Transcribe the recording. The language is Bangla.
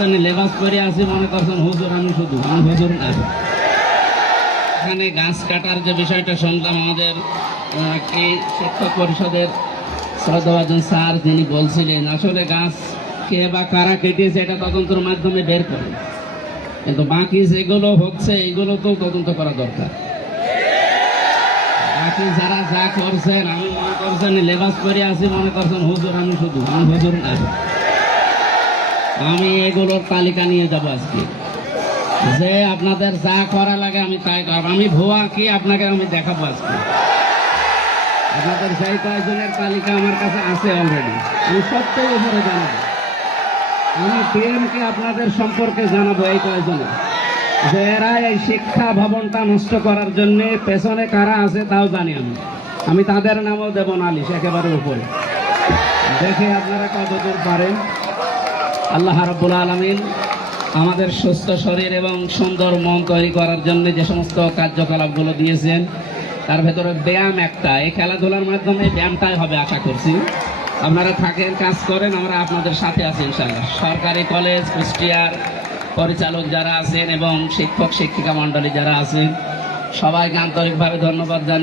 করছেন লেবাস পরে আছি মনে করছেন হুজুর, আমি শুধু আমি হুজুর না। এখানে গাছ কাটার যে বিষয়টা শুনলাম, আমাদের কি শিক্ষক পরিষদের শ্রদ্ধাভাজন স্যার যিনি বলছিলেন, আসলে গাছ কে বা কারা কেটেছে এটা তদন্তের মাধ্যমে বের করে, কিন্তু বাকি যেগুলো হচ্ছে এগুলো তো তদন্ত করা দরকার। বাকি যারা যা করছেন, আমি মনে করছেন লেবাস পরে আছি মনে করছেন হুজুর, আমি শুধু আমি হুজুর না। আমি এগুলোর তালিকা নিয়ে যাবো আজকে, যে আপনাদের যা করা লাগে আমি তাই করব। আমি ভুয়া কি আপনাকে আমি দেখাবো আজকে। আপনাদের সেই কয়েকজনের তালিকা আমার কাছে আছে অলরেডি, আমি সত্যের উপরে জানাবো। আমি পিএমকে আপনাদের সম্পর্কে জানাবো এই কয়েকজনের, যে এরা এই শিক্ষা ভবনটা নষ্ট করার জন্য পেছনে কারা আছে তাও জানি আমি তাদের নামও দেব নালিশ একেবারে উপরে। দেখে আপনারা কতদূর পারেন। আল্লাহ রাব্বুল আলামিন আমাদের সুস্থ শরীর এবং সুন্দর মন তৈরি করার জন্য যে সমস্ত কার্যকলাপগুলো দিয়েছেন, তার ভেতরে ব্যায়াম একটা। এই খেলাধুলার মাধ্যমে ব্যায়ামটাই হবে আশা করছি। আপনারা থাকেন, কাজ করেন, আমরা আপনাদের সাথে আছি ইনশাআল্লাহ। সরকারি কলেজ কুষ্টিয়ার পরিচালক যারা আছেন এবং শিক্ষক শিক্ষিকা মণ্ডলী যারা আছেন, সবাইকে আন্তরিকভাবে ধন্যবাদ জানাই।